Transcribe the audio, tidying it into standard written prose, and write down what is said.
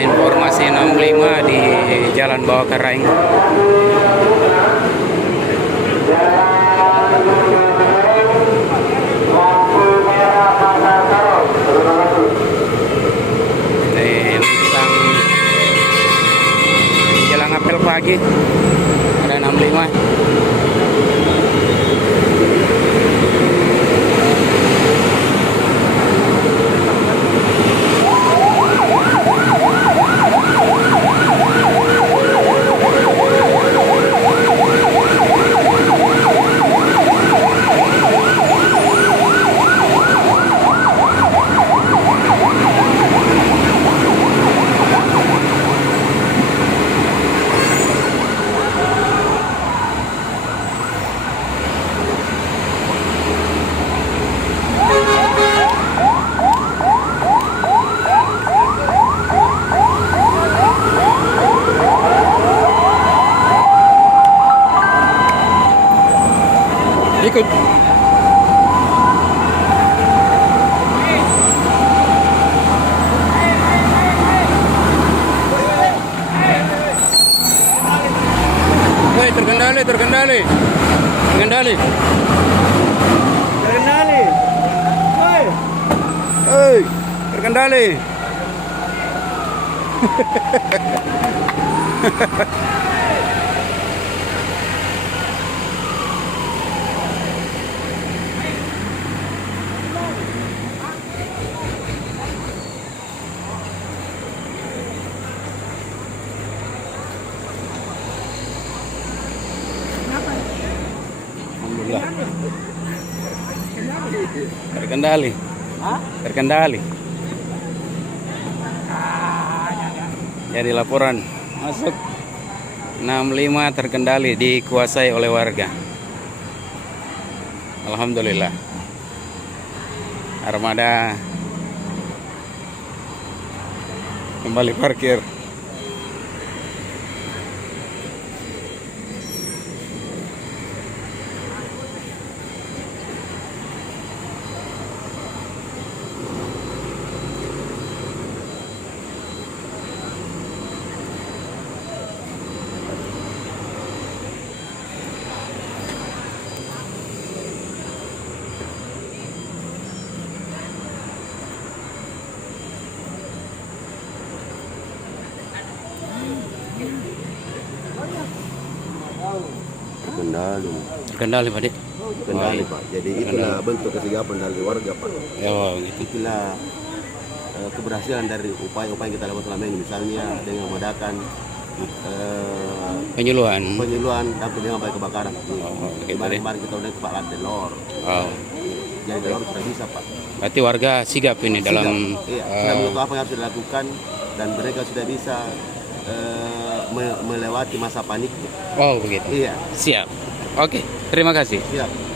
Informasi 65 di Jalan Bawah Karaing. Menjelang apel pagi ada 65. Ikut. Woi, terkendali. Terkendali. Woi, terkendali. Terkendali. Jadi laporan masuk 65 terkendali, dikuasai oleh warga. Alhamdulillah. Armada kembali parkir. Terkendali Pak. Terkendali Pak. Jadi itulah bentuk kesiapan dari warga Pak. Oh, gitu. Itulah keberhasilan dari upaya-upaya yang kita lakukan selama ini, misalnya dengan mengadakan penyuluhan dan dengan upaya kebakaran. Kemarin kita udah ke Pak Landelor. Oh. Jadi Landelor sudah bisa Pak. Berarti warga sigap ini dalam. Iya, sudah mengetahui apa yang harus dilakukan dan mereka sudah bisa melewati masa panik. Oh begitu. Iya. Siap. Oke, terima kasih. Siap.